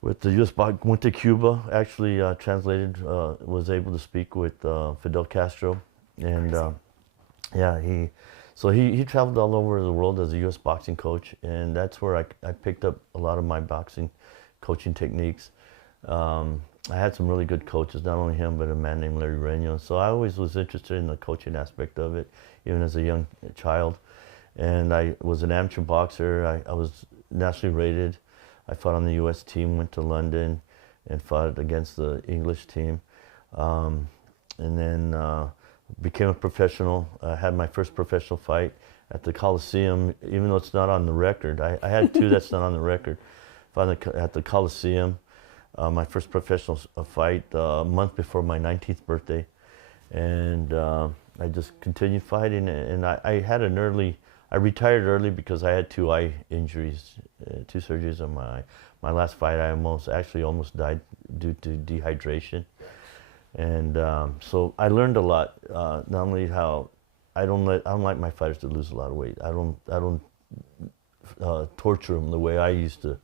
With the U.S. went to Cuba. Actually, translated. Was able to speak with Fidel Castro, and he traveled all over the world as a U.S. boxing coach, and that's where I picked up a lot of my boxing coaching techniques. I had some really good coaches, not only him, but a man named Larry Reño. So I always was interested in the coaching aspect of it, even as a young child. And I was an amateur boxer. I was nationally rated. I fought on the U.S. team, went to London, and fought against the English team. And then became a professional. I had my first professional fight at the Coliseum, even though it's not on the record. I had two that's not on the record. Fought at the Coliseum, my first professional fight a month before my 19th birthday. And I just continued fighting, and I had I retired early because I had two eye injuries, two surgeries on my eye. My last fight, I almost died due to dehydration. And so I learned a lot, not only how I don't like my fighters to lose a lot of weight. I don't torture them the way I used to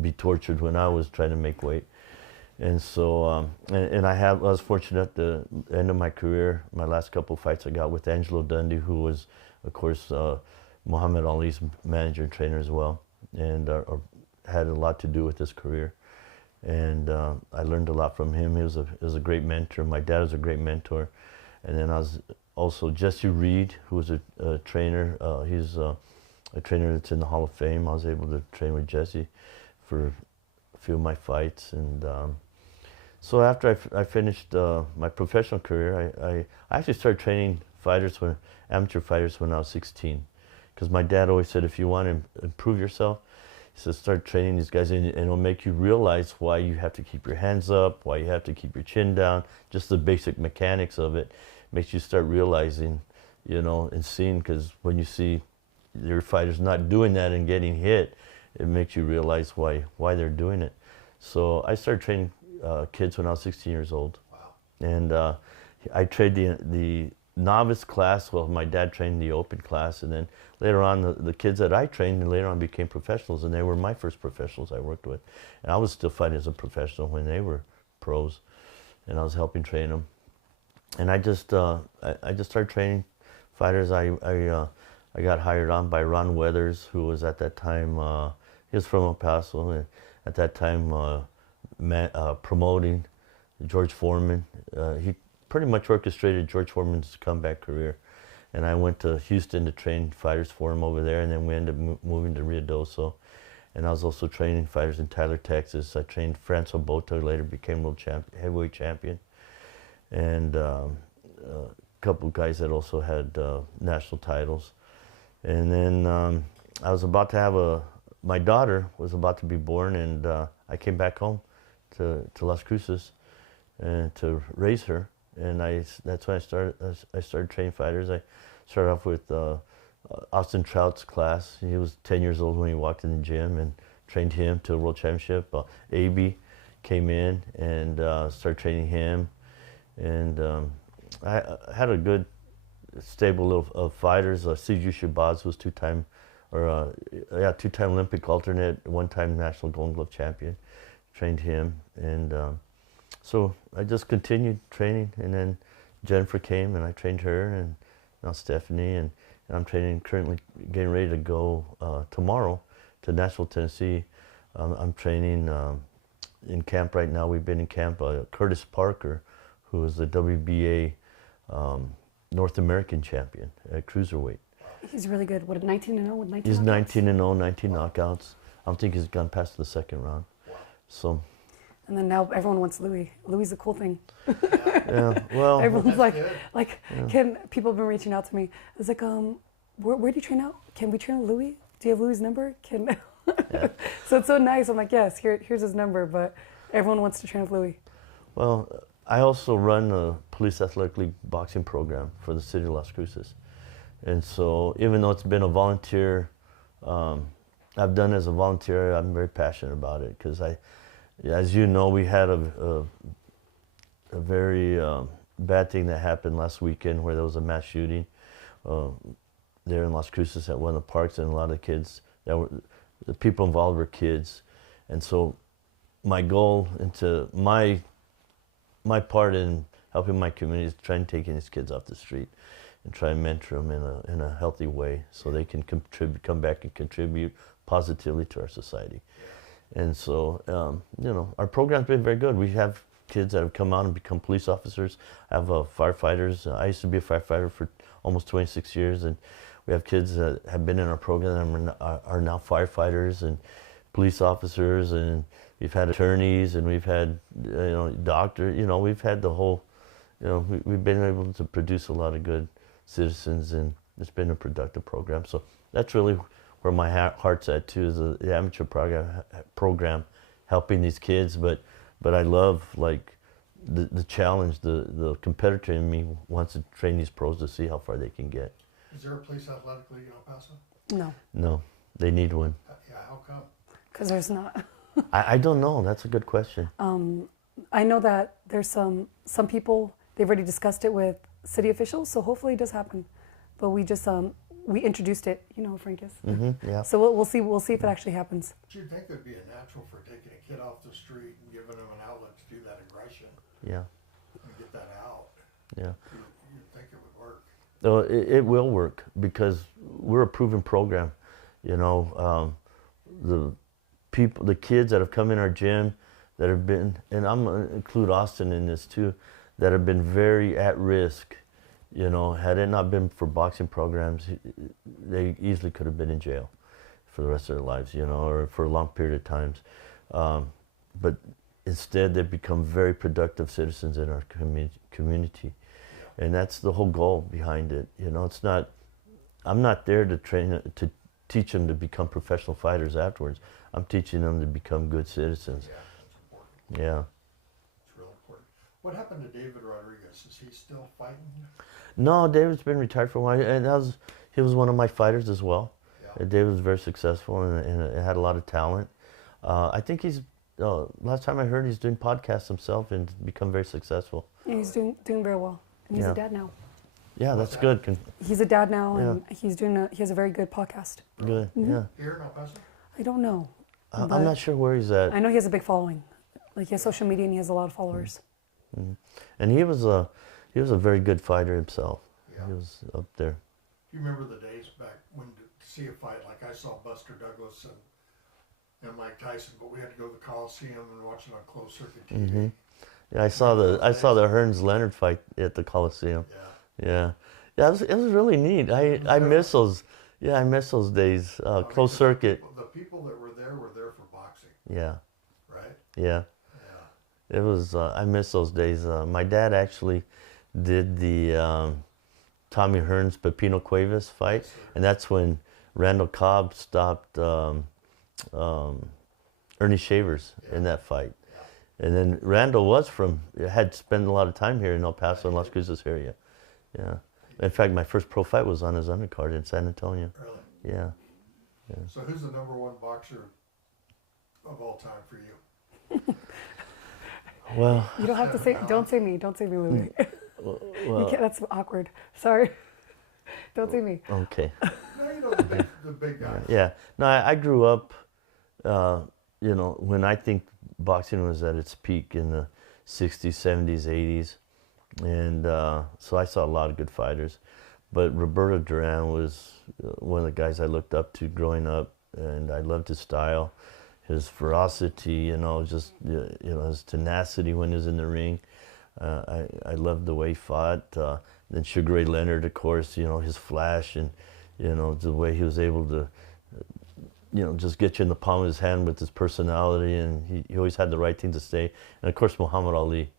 be tortured when I was trying to make weight. And so, I was fortunate at the end of my career, my last couple of fights I got with Angelo Dundee, who was, of course, Muhammad Ali's manager and trainer as well, and had a lot to do with his career. and I learned a lot from him. He was a great mentor. My dad was a great mentor, and then I was also Jesse Reed, who was a trainer. He's a trainer that's in the Hall of Fame. I was able to train with Jesse for a few of my fights, and so after I finished my professional career, I actually started training amateur fighters when I was 16, because my dad always said, if you want to improve yourself, he said, start training these guys, and it'll make you realize why you have to keep your hands up, why you have to keep your chin down, just the basic mechanics of it. Makes you start realizing, you know, and seeing, because when you see your fighters not doing that and getting hit, it makes you realize why they're doing it. So I started training kids when I was 16 years old. Wow. And I trained the novice class while my dad trained the open class, and then later on the kids that I trained and later on became professionals, and they were my first professionals I worked with. And I was still fighting as a professional when they were pros, and I was helping train them. And I just started training fighters. I got hired on by Ron Weathers, who was at that time, he was from El Paso, and at that time promoting George Foreman. He pretty much orchestrated George Foreman's comeback career. And I went to Houston to train fighters for him over there, and then we ended up moving to Ruidoso. And I was also training fighters in Tyler, Texas. I trained Francois Bota, who later became world heavyweight champion. And a couple of guys that also had national titles. And then I was about to have my daughter was about to be born, and I came back home to Las Cruces and to raise her. And that's when I started training fighters. I started off with Austin Trout's class. He was 10 years old when he walked in the gym, and trained him to a world championship. AB came in and started training him. And I had a good stable of fighters. Siju Shabazz was two-time Olympic alternate, one-time national Golden Glove champion. Trained him, and so I just continued training. And then Jennifer came, and I trained her, and now Stephanie, and I'm currently getting ready to go tomorrow to Nashville, Tennessee. I'm training in camp right now. We've been in camp. Curtis Parker, who was the WBA North American champion at cruiserweight. He's really good. What, 19-0 with 19 He's knockouts? 19-0, 19 knockouts. I don't think he's gone past the second round. So. And then now everyone wants Louie. Louie's a cool thing. Yeah, well. Everyone's like, can people have been reaching out to me? It's like, where do you train out? Can we train with Louie? Do you have Louie's number? Yeah. So it's so nice. I'm like, yes, here's his number, but everyone wants to train with Louie. Well, I also run a Police Athletic League boxing program for the city of Las Cruces. And so even though it's been a volunteer, I've done it as a volunteer, I'm very passionate about it, because as you know, we had a very bad thing that happened last weekend, where there was a mass shooting there in Las Cruces at one of the parks, and a lot of the people involved were kids. And so my goal into my part in helping my community is trying to take these kids off the street and try and mentor them in a healthy way, so they can come back and contribute positively to our society. And so, our program's been very good. We have kids that have come out and become police officers. I have firefighters. I used to be a firefighter for almost 26 years, and we have kids that have been in our program and are now firefighters and police officers, and we've had attorneys, and we've had doctors. We've had the whole. We've been able to produce a lot of good citizens, and it's been a productive program. So that's really where my heart's at too, is the amateur program, helping these kids. But I love the challenge. The competitor in me wants to train these pros to see how far they can get. Is there a police athletic league in El Paso? No. No, they need one. Yeah, how come? Because there's not. I don't know. That's a good question. I know that there's some people, they've already discussed it with city officials, so hopefully it does happen. But we just we introduced it, Frankus. Mm-hmm, yeah. So we'll see if it actually happens. Do you think it'd be a natural for taking a kid off the street and giving them an outlet to do that aggression? Yeah. And get that out? Yeah. You'd think it would work? No, it will work, because we're a proven program. The kids that have come in our gym, that have been, and I'm going to include Austin in this too, that have been very at risk. You know, had it not been for boxing programs, they easily could have been in jail for the rest of their lives, you know, or for a long period of times. But instead, they've become very productive citizens in our community. And that's the whole goal behind it. You know, it's not, I'm not there to to teach them to become professional fighters afterwards. I'm teaching them to become good citizens. Yeah, that's important. Yeah. It's real important. What happened to David Rodriguez? Is he still fighting? No, David's been retired for a while, and he was one of my fighters as well. Yeah. David was very successful and had a lot of talent. I think he's, last time I heard, he's doing podcasts himself and become very successful. Yeah, he's doing very well. And he's a dad now. Yeah, that's good. He's a dad now, and he has a very good podcast. Good, yeah. Here in El Paso? I don't know. I'm not sure where he's at. I know he has a big following. Like, he has social media and he has a lot of followers. Mm-hmm. And he was a very good fighter himself. Yeah. He was up there. You remember the days back when to see a fight, like I saw Buster Douglas and Mike Tyson, but we had to go to the Coliseum and watch it on closed circuit TV. Mm-hmm. Yeah, I saw the Hearns Leonard fight at the Coliseum. Yeah. Yeah, it was really neat. I miss those. Yeah, I miss those days. Closed circuit. The people that were there for boxing. Yeah. Right? Yeah. Yeah. It was. I miss those days. My dad actually did the Tommy Hearns Pepino Cuevas fight, and that's when Randall Cobb stopped Ernie Shavers in that fight. Yeah. And then Randall had spent a lot of time here in El Paso and Las Cruces area. Yeah. In fact, my first pro fight was on his undercard in San Antonio. Really? Yeah. So who's the #1 boxer of all time for you? Well, You don't have to say. Don't say me. Don't say me, Louie. well, That's awkward. Sorry. Don't say me. okay. No, you know the big guys. Yeah. No, I grew up, you know, when I think boxing was at its peak in the 60s, 70s, 80s. And so I saw a lot of good fighters. But Roberto Duran was one of the guys I looked up to growing up. And I loved his style, his ferocity, you know, just, you know, his tenacity when he was in the ring. I loved the way he fought. Then Sugar Ray Leonard, of course, you know, his flash and, you know, the way he was able to, you know, just get you in the palm of his hand with his personality, and he always had the right thing to say. And of course, Muhammad Ali,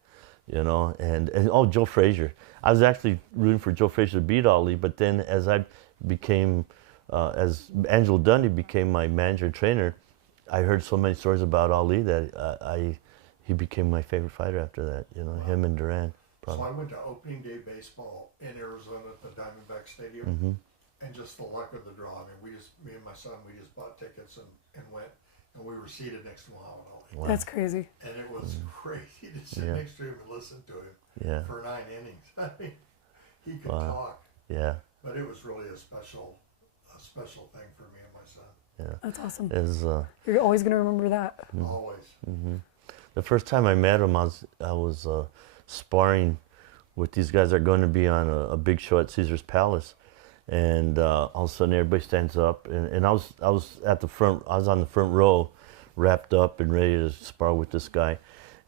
you know, and Joe Frazier. I was actually rooting for Joe Frazier to beat Ali, but then as I became, as Angelo Dundee became my manager and trainer, I heard so many stories about Ali that he became my favorite fighter after that, you know, wow. Him and Duran. So I went to opening day baseball in Arizona at the Diamondback Stadium. Mm-hmm. And just the luck of the draw. I mean, me and my son, we just bought tickets and went, and we were seated next to Muhammad Ali. Wow. That's crazy. And it was crazy to sit next to him and listen to him for 9 innings. I mean, he could talk. Yeah. But it was really a special thing for me and my son. Yeah. That's awesome. You're You're always going to remember that. Mm-hmm. Always. Mm-hmm. The first time I met him, I was sparring with these guys that are going to be on a big show at Caesar's Palace. And all of a sudden, everybody stands up, and I was at the front. I was on the front row, wrapped up and ready to spar with this guy,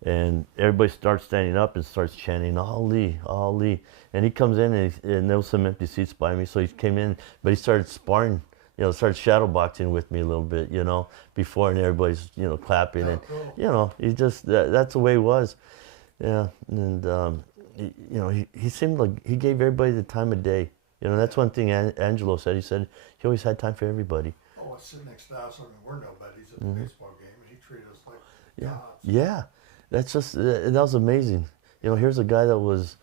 and everybody starts standing up and starts chanting Ali, Ali. And he comes in, and there was some empty seats by me, so he came in, but he started sparring, you know, started shadow boxing with me a little bit, you know, before, and everybody's, you know, clapping, and you know, he just that's the way he was, yeah. And you know, he seemed like he gave everybody the time of day. You know, that's one thing Angelo said. He said he always had time for everybody. Oh, I sit next to us. I mean, we're nobodies at the baseball game, and he treated us like gods. Yeah, that's just, that was amazing. You know, here's a guy that was,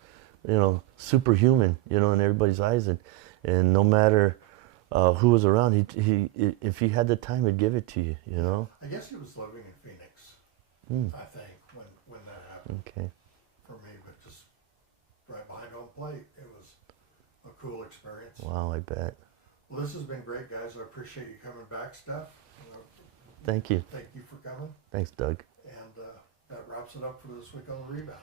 you know, superhuman, you know, in everybody's eyes. And no matter who was around, he if he had the time, he'd give it to you, you know? I guess he was living in Phoenix, I think, when that happened. Okay. For me, but just right behind home plate, it was a cool experience. Wow, I bet. Well, this has been great, guys. I appreciate you coming back, Steph. Thank you. Thank you for coming. Thanks, Doug. And that wraps it up for this week on The Rebound.